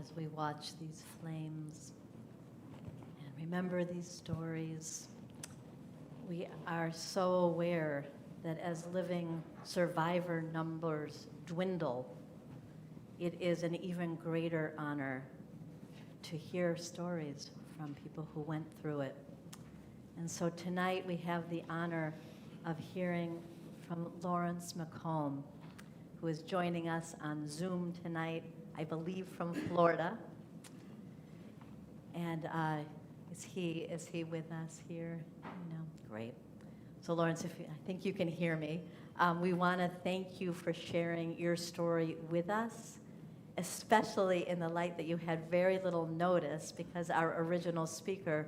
as we watch these flames and remember these stories, we are so aware that as living survivor numbers dwindle, it is an even greater honor to hear stories from people who went through it. And so tonight we have the honor of hearing from Lawrence McColm, who is joining us on Zoom tonight, I believe from Florida. And is he with us here? No, great. So Lawrence, I think you can hear me. We want to thank you for sharing your story with us, especially in the light that you had very little notice because our original speaker,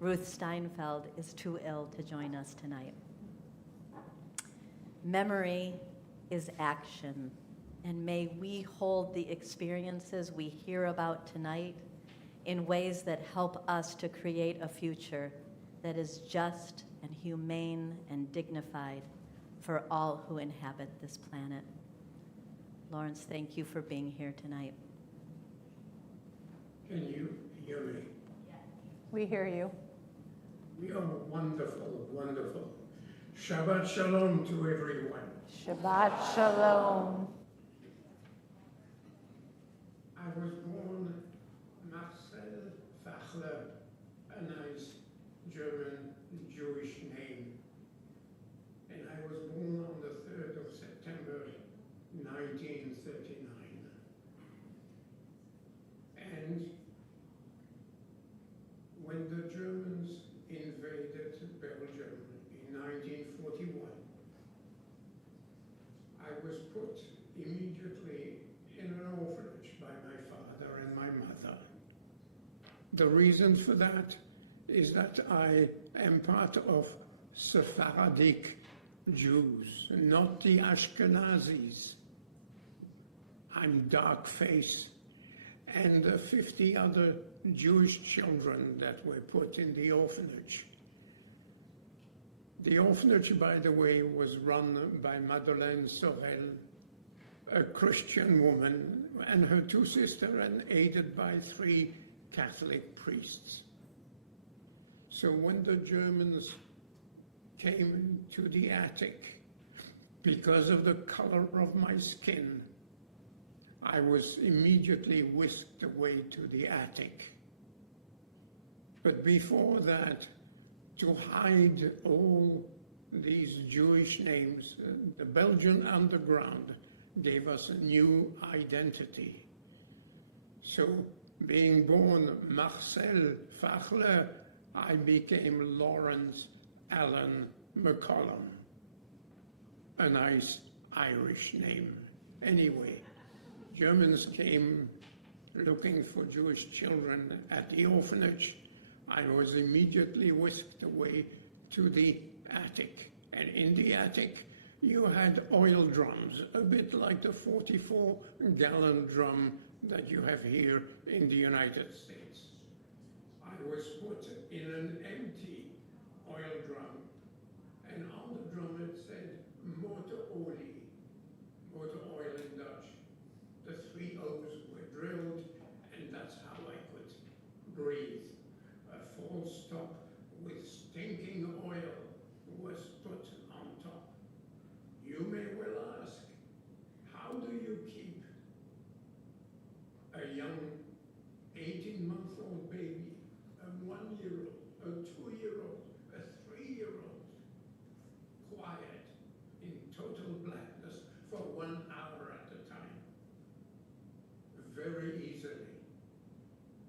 Ruth Steinfeld, is too ill to join us tonight. Memory is action, and may we hold the experiences we hear about tonight in ways that help us to create a future that is just and humane and dignified for all who inhabit this planet. Lawrence, thank you for being here tonight. Can you hear me? We hear you. We are wonderful, wonderful. Shabbat Shalom to everyone. Shabbat Shalom. I was born Marcel Fachler, a nice German Jewish name. And I was born on the 3rd of September, 1939. And when the Germans invaded Belgium in 1941, I was put immediately in an orphanage by my father and my mother. The reason for that is that I am part of Sephardic Jews, not the Ashkenazis. I'm dark-faced, and 50 other Jewish children that were put in the orphanage. The orphanage, by the way, was run by Madeleine Sorel, a Christian woman, and her two sisters, and aided by 3 Catholic priests. So when the Germans came to the attic, because of the color of my skin, I was immediately whisked away to the attic. But before that, to hide all these Jewish names, the Belgian underground gave us a new identity. So, being born Marcel Fachler, I became Lawrence Allen McColm, a nice Irish name. Anyway, Germans came looking for Jewish children at the orphanage. I was immediately whisked away to the attic. And in the attic, you had oil drums, a bit like the 44-gallon drum that you have here in the United States. I was put in an empty oil drum, and on the drum it said motorie, motor oil in Dutch. The 3 O's were drilled, and that's how I could breathe. A full stop with stinking oil was put on top. You may well ask, how do you keep a young 18-month-old baby, a 1-year-old, a 2-year-old, a 3-year-old, quiet in total blackness for 1 hour at a time? Very easily.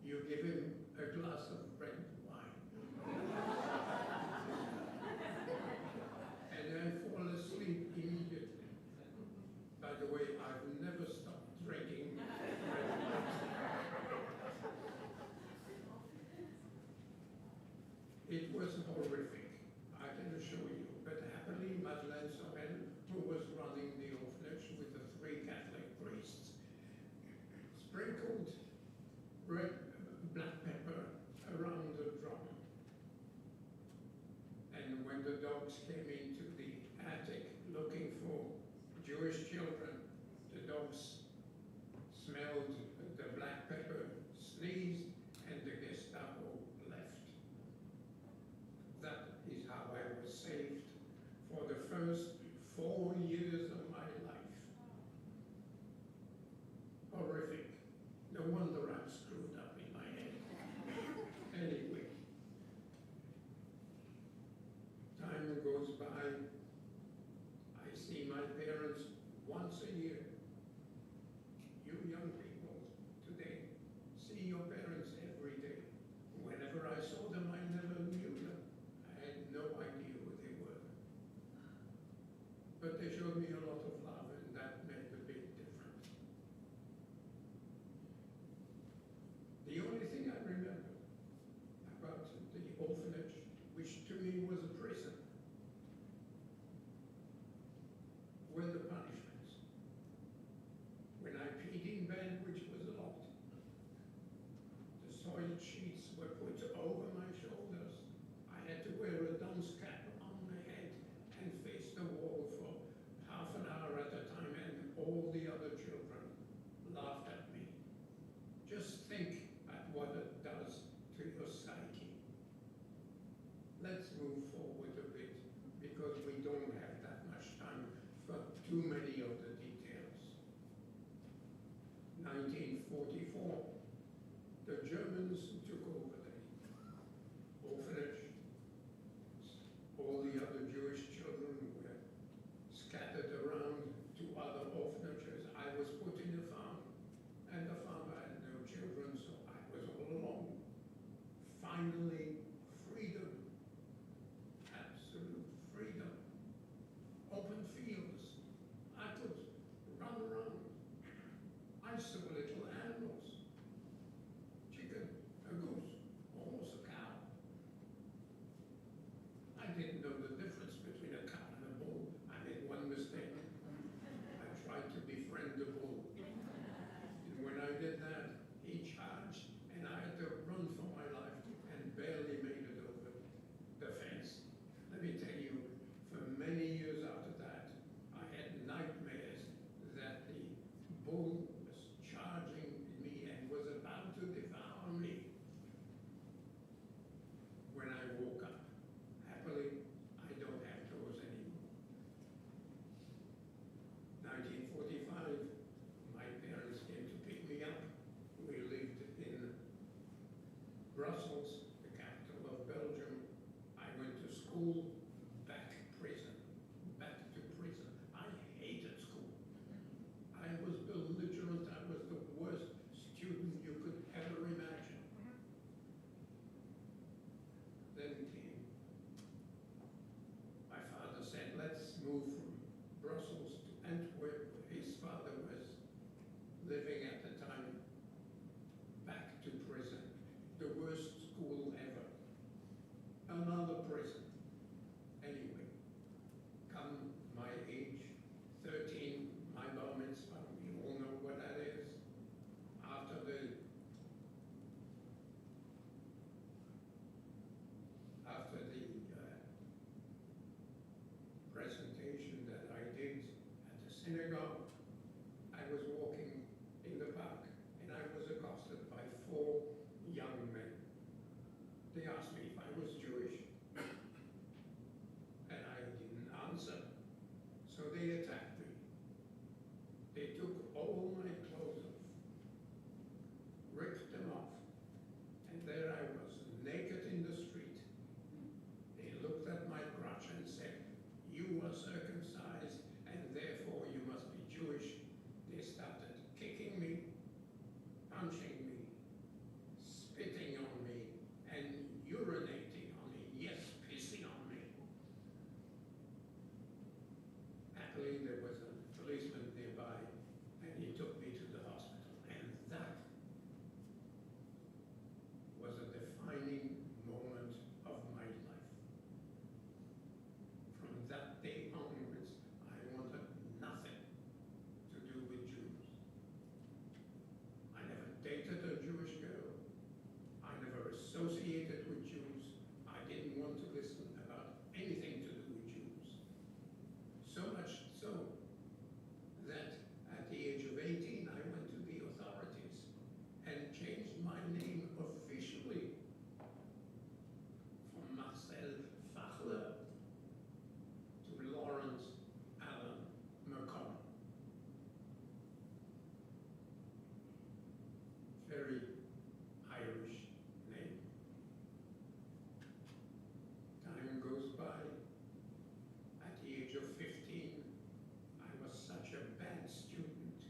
You give him a glass of red wine. And then fall asleep immediately. By the way, I've never stopped drinking red wine. It was horrific, I can assure you. But happily, Madeleine Sorel, who was running the orphanage with the 3 Catholic priests, sprinkled black pepper around the drum. And when the dogs came into the attic looking for Jewish children, the dogs smelled the black pepper toilet sheets were put over my shoulders. I had to wear a dunce cap on my head and face the wall for half an hour at a time, and all the other children laughed at me. Just think at what it does to your psyche. Let's move forward a bit, because we don't have that much time for too many of the details. 1944, the Germans took over the orphanage. All the other Jewish children were scattered around to other orphanages. I was put in a farm, and the farmer had no children, so I was all alone. Finally, freedom. Absolute freedom. Open fields. I could run around. I saw little animals. Chicken, a goose, almost a cow. I didn't know the difference between a cow and a bull. I made one mistake. I tried to befriend the bull. And when I did that, he charged, and I had to run for my life and barely made it over the fence. Let me tell you, for many years after that, I had nightmares that the bull was charging me and was about to devour me. When I woke up, happily, I don't have those anymore. 1945, my parents came to pick me up. We lived in Brussels, the capital of Belgium. I went to school, back to prison. I hated school. I was belligerent. I was the worst student you could ever imagine. Then came, my father said, let's move from Brussels to Antwerp. His father was living at the time. Back to prison. The worst school ever. Another prison. Anyway, come my age, 13, my bar mitzvah, we all know what that is. After the presentation that I did at the synagogue, I was walking in the park and I was accosted by 4 young men. They asked me if I was Jewish, and I didn't answer, so they attacked me. They took all my clothes off, ripped them off, and there I was, naked in the street. They looked at my crotch and said, "You are circumcised, and therefore you must be Jewish." They started kicking me, punching me, spitting on me, and urinating on me. Yes, pissing on me. Happily, there was a policeman nearby, and he took me to the hospital. And that was a defining moment of my life. From that day onwards, I wanted nothing to do with Jews. I never dated a Jewish girl. I never associated with Jews. I didn't want to listen about anything to do with Jews. So much so that at the age of 18, I went to the authorities and changed my name officially from Marcel Fachler to Lawrence McColm. Very Irish name. Time goes by. At the age of 15, I was such a bad student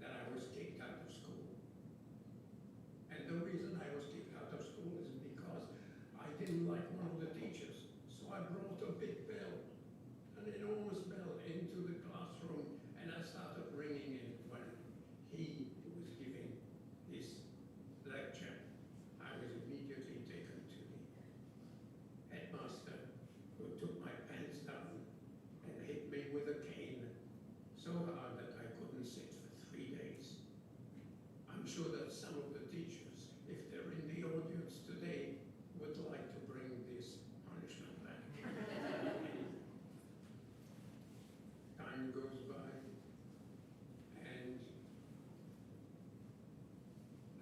that I was kicked out of school. And the reason I was kicked out of school is because I didn't like one of the teachers. So I brought a big bell, an enormous bell, into the classroom, and I started ringing it when he was giving his lecture. I was immediately taken to the headmaster, who took my pants down and hit me with a cane so hard that I couldn't sit for 3 days. I'm sure that some of the teachers if they're in the audience today, would like to bring this punishment back. Time goes by, and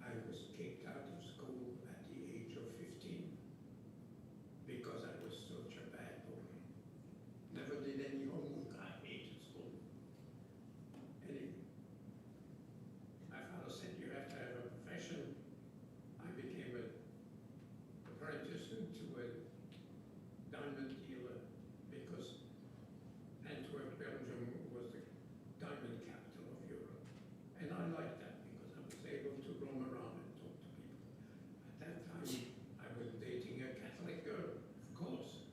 I was kicked out of school at the age of 15 because I was such a bad boy. Never did any homework. I hated school. Anyway, my father said, you have to have a profession. I became an apprentice to a diamond dealer because Antwerp, Belgium was the diamond capital of Europe. And I liked that because I was able to roam around and talk to people. At that time, I was dating a Catholic girl, of course.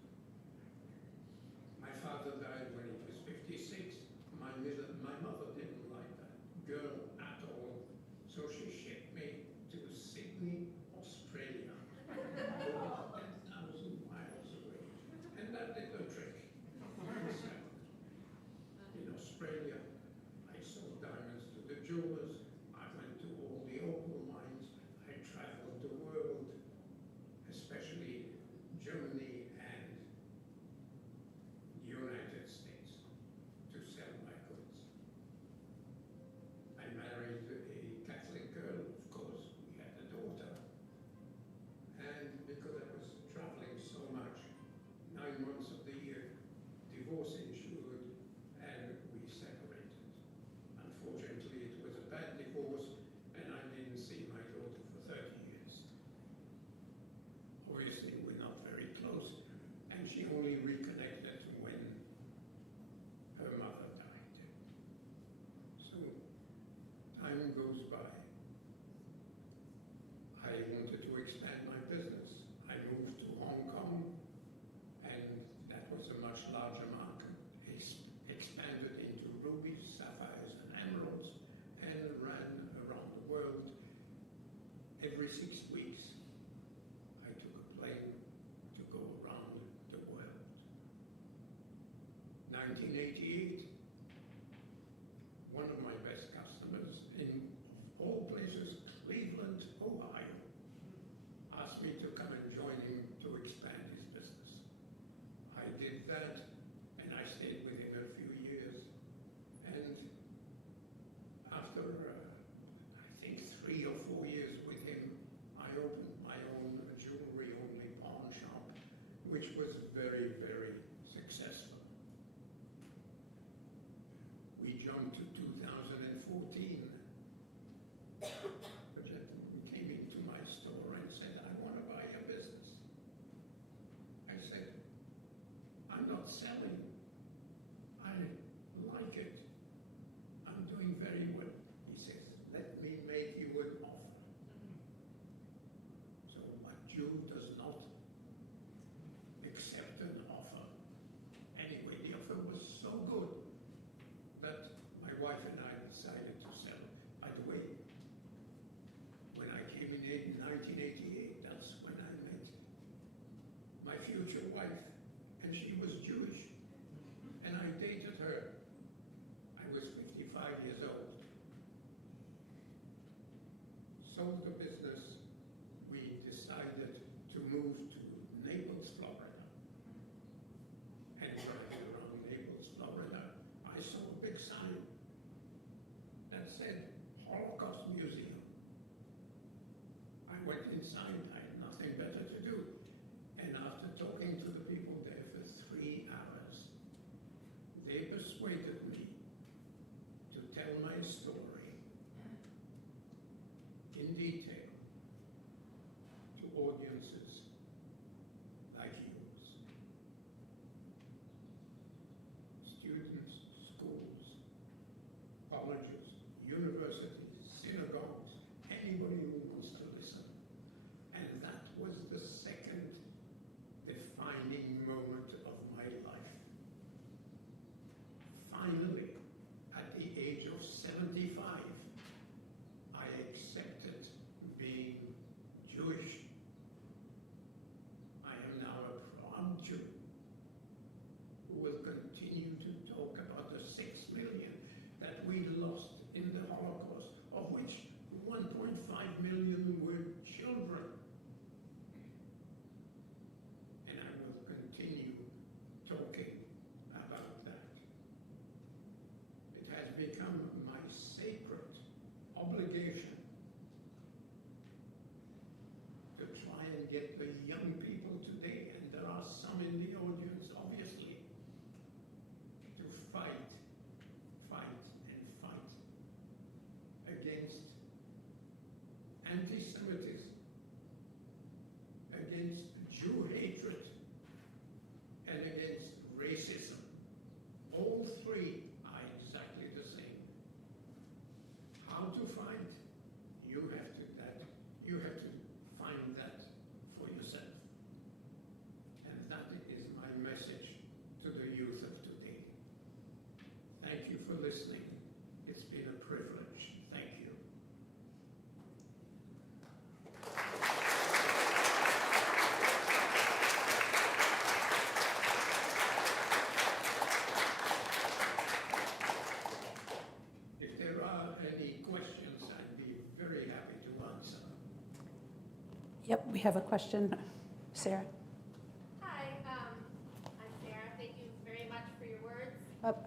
My father died when he was 56. My mother didn't like that girl at all, so she shipped me to Sydney, Australia, 10,000 miles away. And that did the trick. So, in Australia, I sold diamonds to the jewelers. I went to all the opal mines. I traveled the world, especially Germany and the United States, to sell my goods. I married a Catholic girl, of course. We had a daughter. And because I was traveling so much, 9 months of the year, divorce ensued, and we separated. Unfortunately, it was a bad divorce, and I didn't see my daughter for 30 years. Obviously, we're not very close, and she only reconnected when her mother died. So, time goes by. I wanted to expand my business. I moved to Hong Kong, and that was a much larger market. Expanded into rubies, sapphires, and emeralds, and ran around the world. Every 6 weeks, I took a plane to go around the world. 1988, one of my best customers in all places, Cleveland, Ohio, asked me to come and join him to expand his business. I did that, and I stayed with him a few years. And after, I think, 3 or 4 years with him, I opened my own jewelry-only pawn shop, which was very, very successful. We jumped to 2014. A gentleman came into my store and said, I want to buy your business. I said, I'm not selling. I like it. I'm doing very well. He says, let me make you an offer. So a Jew does not accept an offer. Anyway, the offer was so good that my wife and I decided to sell. By the way, when I came in 1988, that's when I met my future wife, and she was Jewish, and I dated her. I was 55 years old. Sold the business. We decided to move to Naples, Florida. And driving around Naples, Florida, I saw a big sign that said Holocaust Museum. I went inside. I had nothing better to do. And after talking to the people there for 3 hours, they persuaded me to tell my story in detail to audiences like yours. Students, schools, colleges, universities, synagogues, anybody who wants to listen. And that was the second defining moment of my life. Finally, at the age of 75, I accepted being Jewish get the young people today, and there are some in the audience, obviously, to fight against anti-Semitism, against Jew hatred, and against racism. All three are exactly the same. How to fight? You have to find that for yourself. And that is my message to the youth of today. Thank you for listening. It's been a privilege. Thank you. If there are any questions, I'd be very happy to answer. Yep, we have a question. Sarah? Hi, I'm Sarah. Thank you very much for your words.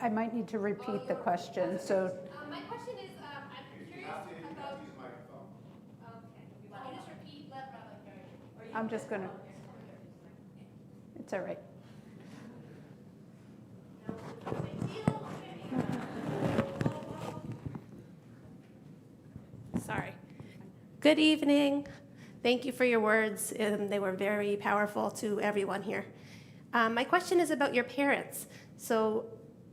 I might need to repeat the question, so My question is, I'm curious about. use microphone. Okay. Can you just repeat? Let Brother hear you. I'm just gonna, it's all right. Sorry. Good evening. Thank you for your words, and they were very powerful to everyone here. My question is about your parents. So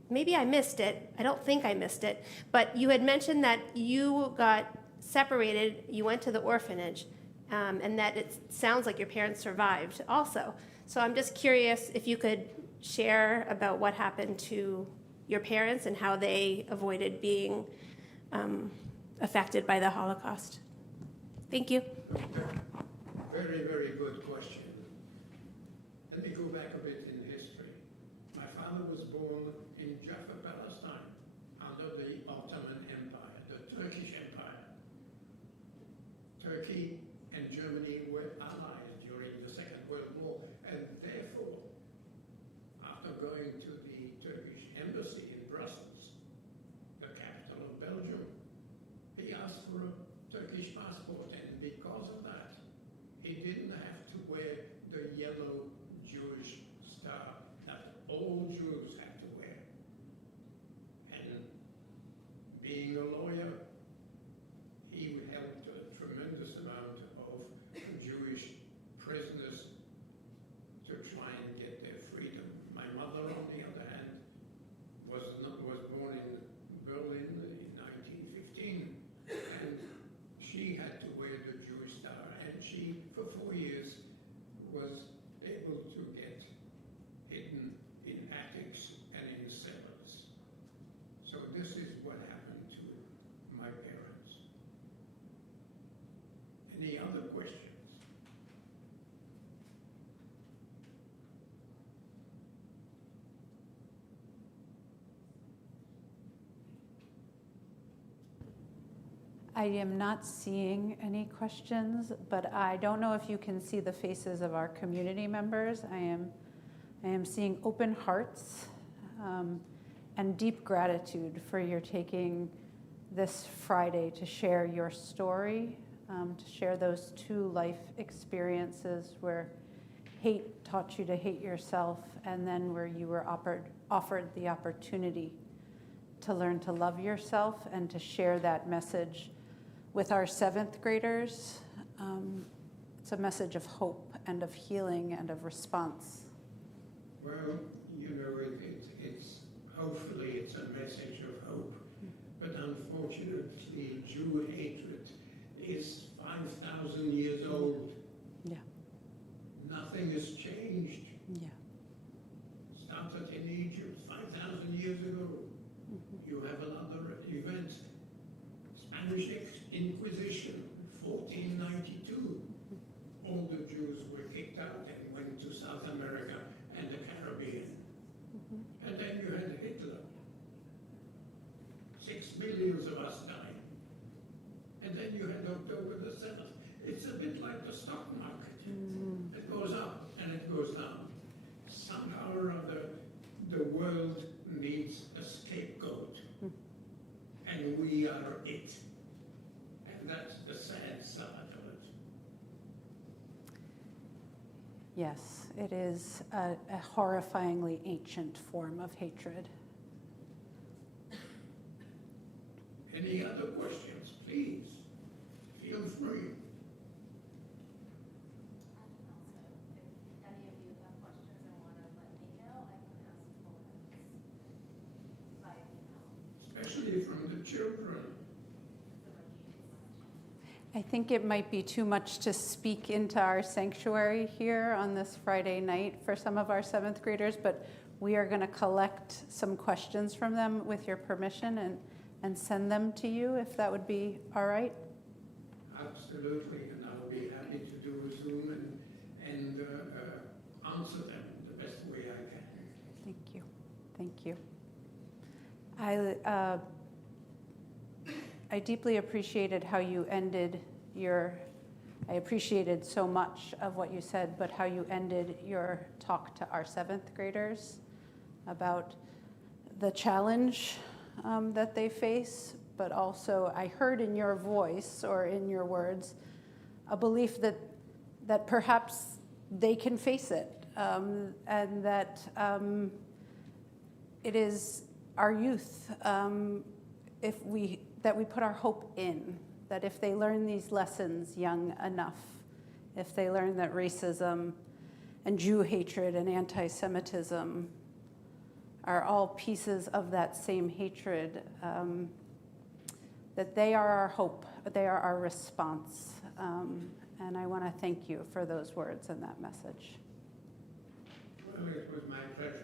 maybe I missed it. I don't think I missed it. But you had mentioned that you got separated, you went to the orphanage, and that it sounds like your parents survived also. So I'm just curious if you could share about what happened to your parents and how they avoided being affected by the Holocaust. Thank you. Very, very good question. Let me go back a bit in history. My father was born in Jaffa, Palestine, under the Ottoman Empire, the Turkish Empire. Turkey and Germany were allies during the Second World War, and therefore, after going to the Turkish embassy in Brussels, the capital of Belgium, he asked for a Turkish passport, and because of that, he didn't have to wear the yellow Jewish star that all Jews had to wear. And being a lawyer, he helped a tremendous amount of Jewish prisoners to try and get their freedom. My mother, on the other hand, was born in Berlin in 1915, and she had to wear the Jewish star, and she, for 4 years, was able to get hidden in attics and in cellars. So this is what happened to my parents. Any other questions? I am not seeing any questions, but I don't know if you can see the faces of our community members. I am seeing open hearts and deep gratitude for your taking this Friday to share your story, to share those two life experiences where hate taught you to hate yourself, and then where you were offered the opportunity to learn to love yourself and to share that message with our 7th graders. It's a message of hope and of healing and of response. Well, you know, it's hopefully it's a message of hope, but unfortunately, Jew hatred is 5,000 years old. Yeah. Nothing has changed. Yeah. Started in Egypt 5,000 years ago. You have another event, Spanish Inquisition, 1492. All the Jews were kicked out and went to South America and the Caribbean. And then you had Hitler. 6 million of us died. And then you had October the 7th. It's a bit like the stock market. It goes up and it goes down. Somehow or other, the world needs a scapegoat. And we are it. And that's the sad side of it. Yes, it is a horrifyingly ancient form of hatred. Any other questions, please? Feel free. If any of you have questions and want to let me know, I can ask for by email. Especially from the children. I think it might be too much to speak into our sanctuary here on this Friday night for some of our seventh graders, but we are going to collect some questions from them with your permission and send them to you, if that would be all right. Absolutely, and I'll be happy to do a Zoom and answer them the best way I can. Thank you. Thank you. I deeply appreciated how you ended I appreciated so much of what you said, but how you ended your talk to our seventh graders about the challenge that they face, but also I heard in your voice or in your words a belief that perhaps they can face it, and that it is our youth that we put our hope in, that if they learn these lessons young enough, if they learn that racism and Jew hatred and anti-Semitism are all pieces of that same hatred, that they are our hope, they are our response. And I want to thank you for those words and that message. Well, it was my pleasure.